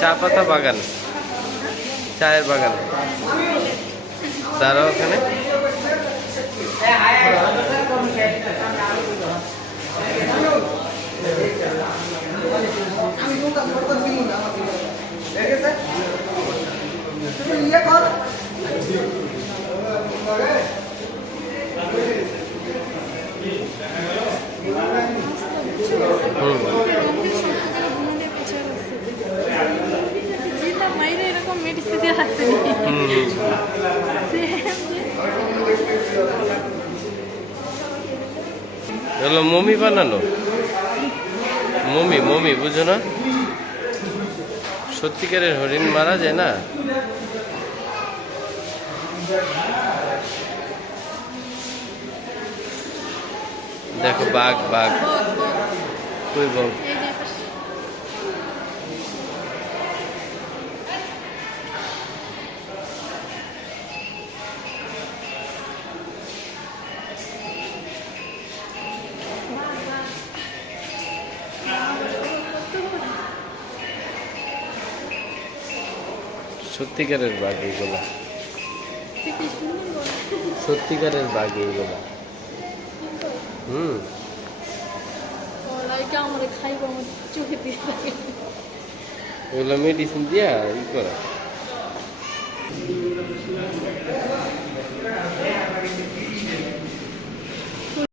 চা পাতা বাগান, চায়ের বাগান। দাঁড়াও ওখানে। হলো মমি বানানো, মমি মমি বুঝো না? সত্যিকারের হরিণ মারা যায় না। দেখো বাঘ, বাঘ কই বাঘ? সত্যিকারের বাঘ এইগুলা, সত্যিকারের বাঘ এইগুলা। এগুলো মেডিসিন দিয়া ই করা।